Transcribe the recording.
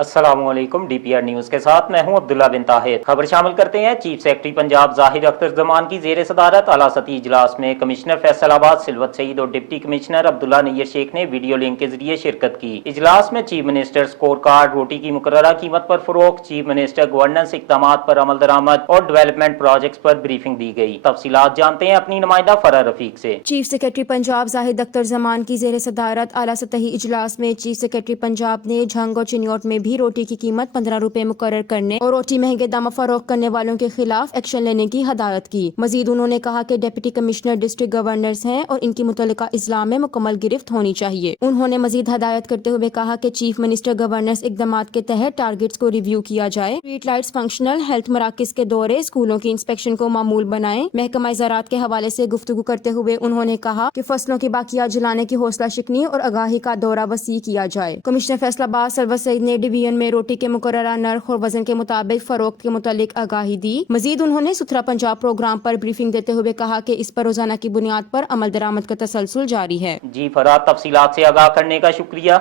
السلام علیکم، D P R news کے ساتھ میں ہوں عبداللہ بن طاہر۔ خبر شامل کرتے ہیں۔ چیف سیکرٹری پنجاب ظاہر اختر زمان کی زیر صدارت اعلیٰ سطحی اجلاس میں کمشنر فیصل آباد سلوت سعید اور ڈپٹی کمشنر عبداللہ نیر شیخ نے ویڈیو لنک کے ذریعے شرکت کی۔ اجلاس میں چیف منسٹر سکور کارڈ، روٹی کی مقررہ قیمت پر فروغ، چیف منسٹر گورننس اقدامات پر عمل درآمد اور ڈیولپمنٹ پروجیکٹس پر بریفنگ دی گئی۔ تفصیلات جانتے ہیں اپنی نمائندہ فرح رفیق سے۔ چیف سیکرٹری پنجاب ظاہر اختر زمان کی زیر صدارت اعلیٰ سطحی اجلاس میں چیف سیکرٹری پنجاب نے جھنگ اور چنیوٹ میں بھی روٹی کی قیمت 15 روپے مقرر کرنے اور روٹی مہنگے داموں فروخت کرنے والوں کے خلاف ایکشن لینے کی ہدایت کی۔ مزید انہوں نے کہا کہ ڈپٹی کمشنر ڈسٹرکٹ گورنرز ہیں اور ان کی متعلقہ اضلاع میں مکمل گرفت ہونی چاہیے۔ انہوں نے مزید ہدایت کرتے ہوئے کہا کہ چیف منسٹر گورننس اقدامات کے تحت ٹارگیٹس کو ریویو کیا جائے، اسٹریٹ لائٹس فنکشنل، ہیلتھ مراکز کے دورے، اسکولوں کی انسپیکشن کو معمول بنائیں۔ محکمہ زراعت کے حوالے سے گفتگو کرتے ہوئے انہوں نے کہا کہ فصلوں کی باقیات جلانے کی حوصلہ شکنی اور آگاہی کا دورہ وسیع کیا جائے۔ کمشنر فیصل آباد سلوت سعید نے ڈویژن میں روٹی کے مقررہ نرخ اور وزن کے مطابق فروخت کے متعلق آگاہی دی۔ مزید انہوں نے ستھرا پنجاب پروگرام پر بریفنگ دیتے ہوئے کہا کہ اس پر روزانہ کی بنیاد پر عمل درآمد کا تسلسل جاری ہے۔ جی فرحت، تفصیلات سے آگاہ کرنے کا شکریہ۔